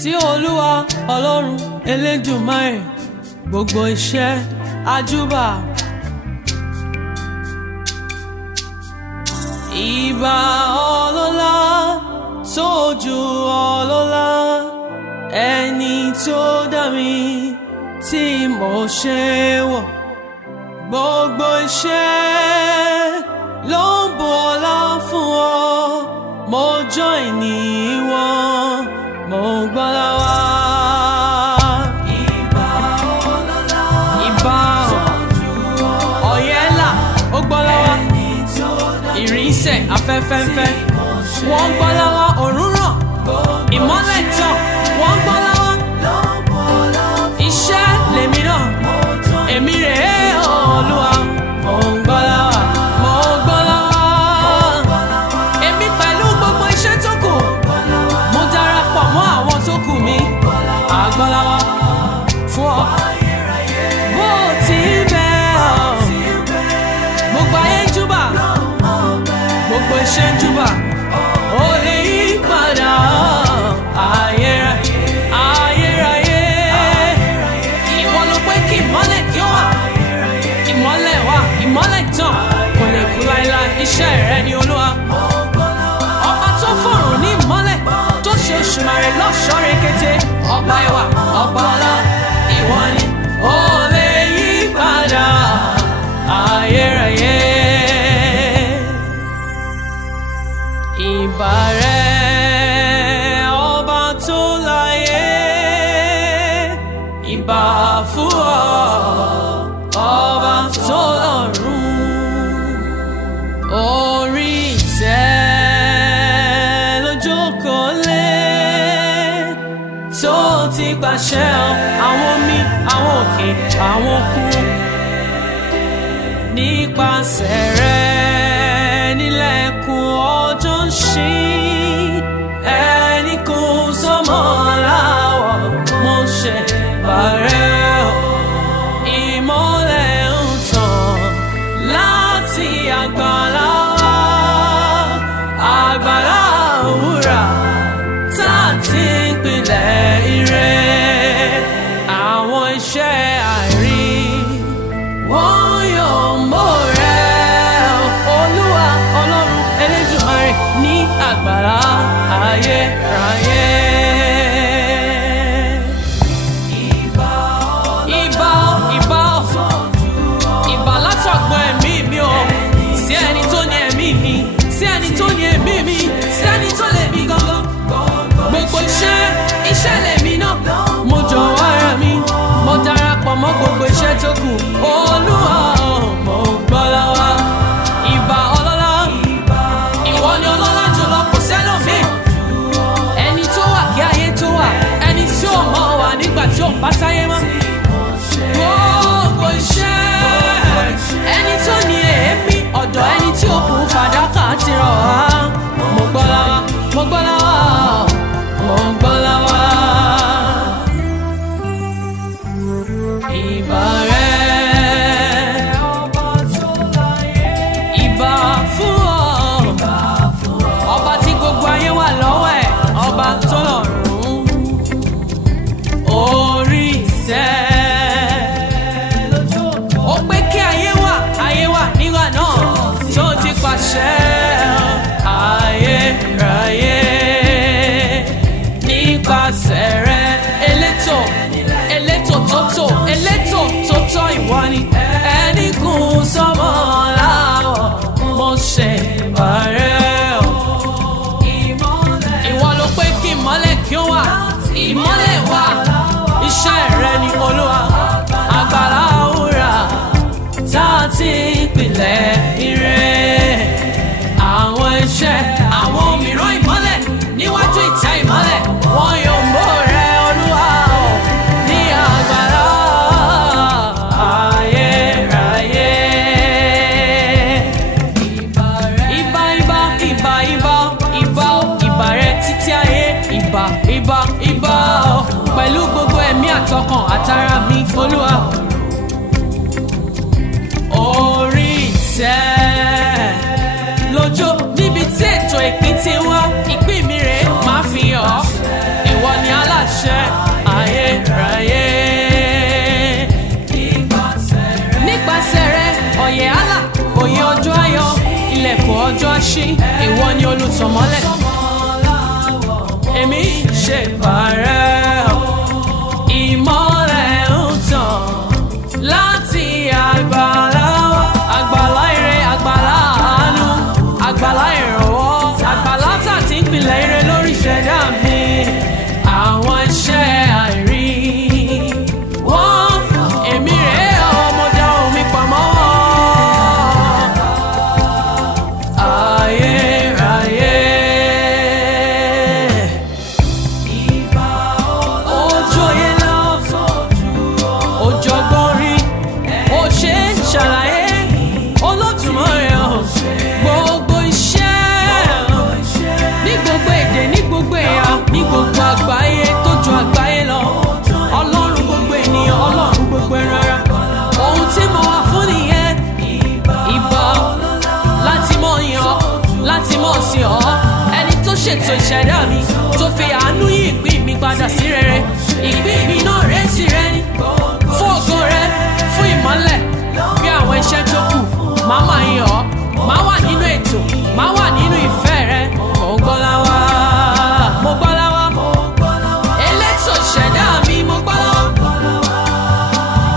sí Olúwa Ọlọ́run Elédùmarè gbogbo iṣẹ́ àjúbà. Ìbà ọlọ́lá tó ju ọlọ́lá, ẹni tó dá mi tí mo ṣe wọ̀. Gbogbo iṣẹ́ ló ń bu ọlá fún ọ, mo join ní wọn, mo gbọ́lá wá. Ìbà ọlọ́lá, ìbà ọ̀yẹ́là ó gbọ́lá wá. Ìrìnsẹ̀ afẹ́fẹ́fẹ́ wọ́n gbọ́lá wá. Òrùn ràn ìmọ́lẹ̀ tàn wọ́n gbọ́lá wá. Iṣẹ́ lèmi náà èmi rèé Olúwa, mo ń gbọ́lá wá, mo gbọ́lá wá. Èmi pẹ̀lú gbogbo iṣẹ́ tó kù, mo darapọ̀ mọ́ àwọn tó kù mi, àgbọ́lá wá fún ọ. Bó ti bẹ́ ọ, gbogbo ayé ń júbà, gbogbo iṣẹ́ ń júbà, ó lè yí padà. Ayérayé, ayérayé, ìwọ ló pé kí ìmọ́lẹ̀ kí ó wà. Ìmọ́lẹ̀ wà, ìmọ́lẹ̀ tàn, kò lè kú láéláé. Iṣẹ́ rẹ ni Olúwa. Ọba tó fọ̀run ní ìmọ́lẹ̀, tó ṣe Òṣùmàrè lọ́ṣọ̀ọ́ rekete. Ọba ẹwà, ọba ọlá, ìwọ ni ó lè yí padà. Ayérayé, ìbà rẹ ọba tó láyé, ìbà fún ọ ọba tó lọ́run. Orí ìtẹ́ ló jókòó lé, tó ti pàṣẹ àwọn omi, àwọn òkè, àwọn òkun. Nípasẹ̀ rẹ̀ nílẹ̀kùn ọjọ́ ń ṣí, ẹni kò sọmọ láwọ̀, mo ṣe bàrẹ̀ o. Ìmọ́lẹ̀ ń tàn láti àgbàlá wa, àgbàlá òwúrà tá a ti ń pilẹ̀ ire. Àwọn iṣẹ́ àìrí wọ́n yóò mọ̀ rẹ̀ Olúwa Ọlọ́run Elédùmarè ní àgbàlá ayérayé. Ìbà ìbà látọ̀gbọ́n ẹ̀mí mi o, sí ẹni tó ní ẹ̀mí mi, sí ẹni tó ní ẹ̀mí mi, sí ẹni tó lè mí gangan. Gbogbo iṣẹ́ lèmi náà, mo jọ̀wọ́ ara mi, mo darapọ̀ mọ́ gbogbo iṣẹ́ tó kù. Olúwa mo gbọ́lá wá. Ìbà ọlọ́lá, ìwọ ni ọlọ́lá jùlọ, kò sẹ́lòmíì. Ẹni tó wà kí ayé tó wà, ẹni tí ò mọ̀ wà nígbà tí ò bá sáyé mọ́. Gbogbo iṣẹ́ ẹni tó ní èémí, ọ̀dọ̀ ẹni tí ó kù fàdákà ti rọ̀ wá. Mo gbọ́lá wá, mo gbọ́lá wá, mo gbọ́lá wá. Ìbà rẹ ìbà fún ọ, ọba tí gbogbo ayé wà lọ́wọ́ ẹ̀, ọba tó lọ́run. Orí ìtẹ́ ó pé kí ayé wà nígbà náà, tó ti pàṣẹ ayérayé. Nípasẹ̀ rẹ elétò tótó, elétò tótó ìwọ ni. Ẹni kún sọmọ láwọ̀, mo ṣe bàrẹ̀ o. Ìwọ ló pé kí ìmọ́lẹ̀ kí ó wà, ìmọ́lẹ̀ wà. Iṣẹ́ rẹ ni Olúwa, àgbàlá òwúrà tá a ti pilẹ̀ ire. Àwọn iṣẹ́ àwọn mìíràn ìmọ́lẹ̀ níwájú ìtẹ́ ìmọ́lẹ̀, wọ́n yóò mọ̀ rẹ Olúwa o, ní àgbàlá ayérayé. Ìbà rẹ títí ayé. Ìbà o, pẹ̀lú gbogbo ẹ̀mí àtọkàn àtara mi Olúwa. Orí ìtẹ́ lójó níbi tí ètò ìpín ti wá, ìpín mi rèé máa fi hàn. Ìwọ ni aláṣẹ. ọ̀yẹ̀ àlà òye ọjọ́ ayọ̀ ilẹ̀kùn ọjọ́ àṣí ìwọ ni olùtọ̀mọ́lẹ̀ èmi ṣe bàrẹ́ ìmọ́lẹ̀ ń tàn láti àgbàlá àgbàlá ire àgbàlá àánú àgbàlá ìrànwọ́ àgbàlá tà tí ń pilẹ̀ ire lórí ìṣẹ̀dá mi àwọn iṣẹ́ àìrí wọ́n èmi rèé ọmọdé omi pamọ́ ayérayé ojú oyè lọ ojú ọgbọ́n rí ó ṣe é ṣàlàyé Olódùmarè gbogbo iṣẹ́ ní gbogbo èdè ní gbogbo ẹ̀yà ní gbogbo àgbáyé tó ju àgbáyé lọ ọlọ́run gbogbo ènìyàn ọlọ́run gbogbo ẹran ara ohun tí mo wà fún nìyẹn ìbà láti mọ̀ yàn láti mọ̀ sí ọ ẹni tó ṣètò ìṣẹ̀dá mi tó fi àánú yí ìpín mi padà sí rere ìpín mi náà rẹ̀ sí rẹ ní fún ògo rẹ fún ìmọ́lẹ̀ bí àwọn iṣẹ́ tó kù máa máa yàn ọ́ máa wà nínú ètò máa wà nínú ìfẹ́ rẹ mo gbọ́ láwá mo gbọ́ láwá elétò ìṣẹ̀dá mi mo gbọ́ láwá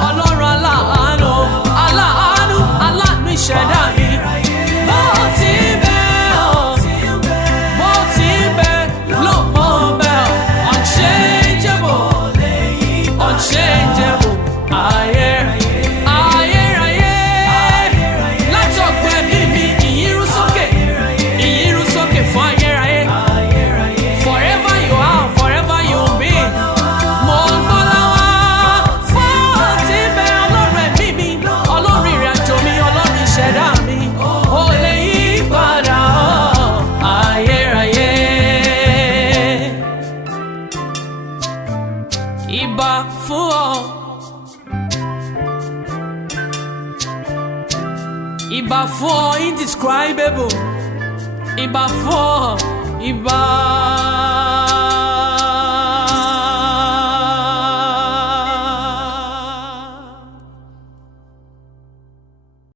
ọlọ́run aláàánú aláàánú aláàánú ìṣẹ̀dá mi bó ti bẹ́ bó ti bẹ́ ló mọ̀ bẹ́ unchangeable unchangeable ayérayé látọ̀gbẹ́ mímí ìyírú sókè fún ayérayé forever you are forever you will be mo gbọ́ láwá bó ti bẹ́ ọlọ́run ẹ̀mí mi ọlọ́run ìrìnàjò mi ọlọ́run ìṣẹ̀dá mi ò lè yí padà ayérayé ìbà fún ọ ìbà fún ọ indescribable ìbà fún ọ ìbà.